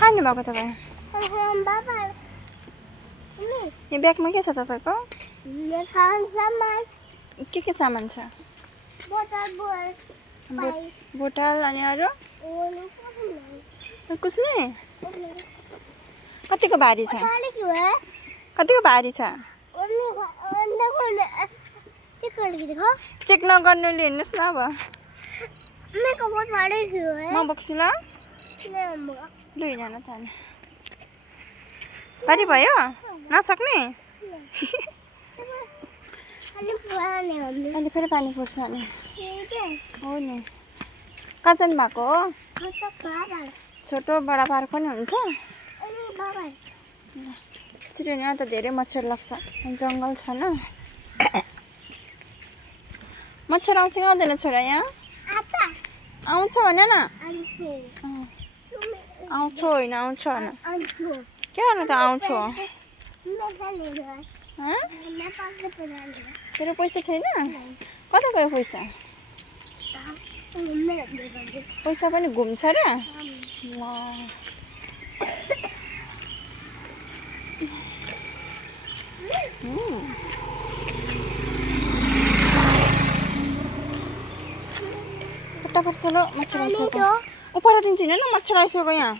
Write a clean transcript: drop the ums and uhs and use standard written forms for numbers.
कहाँ हिँड्नुभएको तपाईँ बाबा यो ब्यागमा के छ तपाईँको सामान के सामान छ बोतल अनि अरू कुछ नहीं कतिको भारी छ कतिको भारी छ चेक नगर्नुले हिँड्नुहोस् न अब म बोक्छु ल लु हिँड न त भारी भयो नसक्ने अहिले फेरि पानी पर्छ अनि हो नि कहाँ जानु भएको हो छोटो बडा पार्क पनि हुन्छ छिटो नि त धेरै मच्छर लाग्छ जङ्गल छ न मच्छर आउँछ कि आउँदैन छोरा यहाँ आउँछ भन न आउँछ होइन आउँछ भन के गर्नु त आउँछ तेरो पैसा छैन कता गयो पैसा पैसा पनि घुम्छ र ल फटाफट चलो मच्छर आइसक्यो ऊपर दिन्छु नि न मच्छर आइसक्यो यहाँ